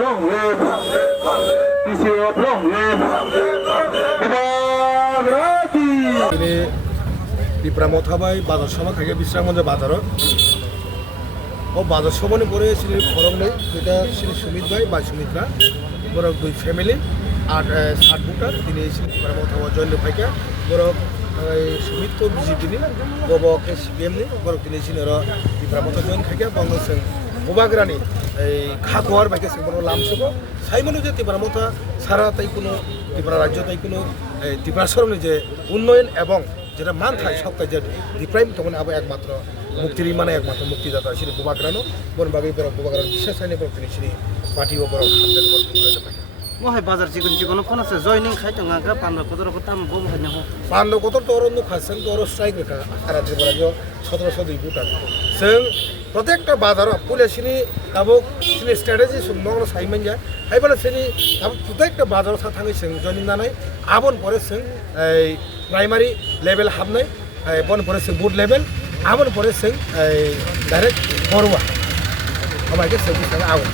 ini di Pramothabai bazar sama kayak Bisramgঞ্জে বাজারত ও বাজার সমানে পরে শ্রী খরম নেই যেটা শ্রী সুমিত ভাই বা সুমিত্রা বড় দুই ফ্যামিলি আর 60 ভোটার তিনি শ্রী Pramothabai জয়েন ফাইকা বড় সুমিত তো বিজেপি নি ববকে সিপিএম নি বড় তিনি শ্রী di Pramothabai জয়েন খাইকা বঙ্গসং ববাগ্রানি এই খাতোয়ার বাইকে বড় লামসব সাইমনো যে Pramotha সারা তাই কোনো ত্রিপুরা রাজ্য তাই কোনো ত্রিপুরা সরণে যে উন্নয়ন এবং যেটা মান থাকে সবটাই যে ডিপ্রাইম তখন আবার একমাত্র মুক্তির মানে একমাত্র মুক্তিদাতা শ্রী বুবাগ্রানো বনবাগী বড় বুবাগ্রান বিশেষ আইনে বড় তিনি শ্রী পার্টি ও বড় হামদার বড় তিনি পাই মহাই বাজার জিগুন ফোন আছে জয়নিং খাইতো গাগা পান্ডা কতর কথা আম বম হাইনা হ পান্ডা কতর তো অরন্য খাসেন তো অর স্ট্রাইক রেখা সারা ত্রিপুরা যে 1702 ভোটার जों প্রত্যেকটা বাজারও পুলিশনি কাবক সিনি স্ট্র্যাটেজি সুন্দর সাইমেন যায় হাইবালা সিনি প্রত্যেকটা বাজারও থাঙ্গै जों জয়নিং জানাই আবন পরে जों এই প্রাইমারি লেভেল হাবনাই বন পরে जों বুথ লেভেল আবন পরে जों এই ডাইরেক্ট বড়ুয়া আমাকে সবই আগুন